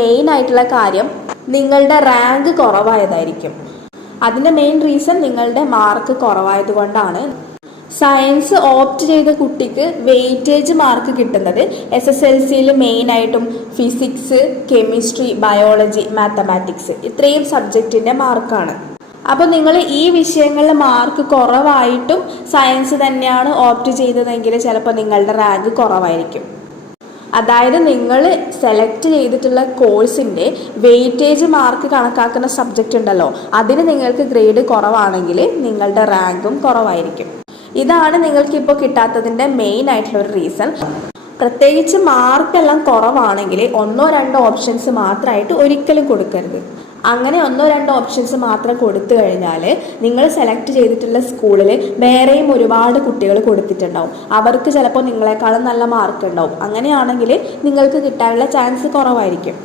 Main ആയിട്ടുള്ള കാര്യം നിങ്ങളുടെ റാങ്ക് കുറവായതായിരിക്കും. അതിൻ്റെ മെയിൻ റീസൺ നിങ്ങളുടെ മാർക്ക് കുറവായത് കൊണ്ടാണ്. സയൻസ് ഓപ്റ്റ് ചെയ്ത കുട്ടിക്ക് വെയിറ്റേജ് മാർക്ക് കിട്ടുന്നത് SSLCയിൽ മെയിനായിട്ടും ഫിസിക്സ്, കെമിസ്ട്രി, ബയോളജി, മാത്തമാറ്റിക്സ് ഇത്രയും സബ്ജക്റ്റിൻ്റെ മാർക്കാണ്. അപ്പോൾ നിങ്ങൾ ഈ വിഷയങ്ങളിൽ മാർക്ക് കുറവായിട്ടും സയൻസ് തന്നെയാണ് ഓപ്റ്റ് ചെയ്തതെങ്കിൽ ചിലപ്പോൾ നിങ്ങളുടെ റാങ്ക് കുറവായിരിക്കും. അതായത് നിങ്ങൾ സെലക്ട് ചെയ്തിട്ടുള്ള കോഴ്സിൻ്റെ വെയിറ്റേജ് മാർക്ക് കണക്കാക്കുന്ന സബ്ജക്റ്റ് ഉണ്ടല്ലോ, അതിന് നിങ്ങൾക്ക് ഗ്രേഡ് കുറവാണെങ്കിൽ നിങ്ങളുടെ റാങ്കും കുറവായിരിക്കും. ഇതാണ് നിങ്ങൾക്കിപ്പോൾ കിട്ടാത്തതിൻ്റെ മെയിൻ ആയിട്ടുള്ള ഒരു റീസൺ. പ്രത്യേകിച്ച് മാർക്കെല്ലാം കുറവാണെങ്കിൽ 1-2 ഓപ്ഷൻസ് മാത്രമായിട്ട് ഒരിക്കലും കൊടുക്കരുത്. അങ്ങനെ 1-2 ഓപ്ഷൻസ് മാത്രം കൊടുത്തു കഴിഞ്ഞാൽ നിങ്ങൾ സെലക്ട് ചെയ്തിട്ടുള്ള സ്കൂളിൽ വേറെയും ഒരുപാട് കുട്ടികൾ കൊടുത്തിട്ടുണ്ടാവും. അവർക്ക് ചിലപ്പോൾ നിങ്ങളെക്കാളും നല്ല മാർക്ക് ഉണ്ടാവും. അങ്ങനെയാണെങ്കിൽ നിങ്ങൾക്ക് കിട്ടാനുള്ള ചാൻസ് കുറവായിരിക്കും.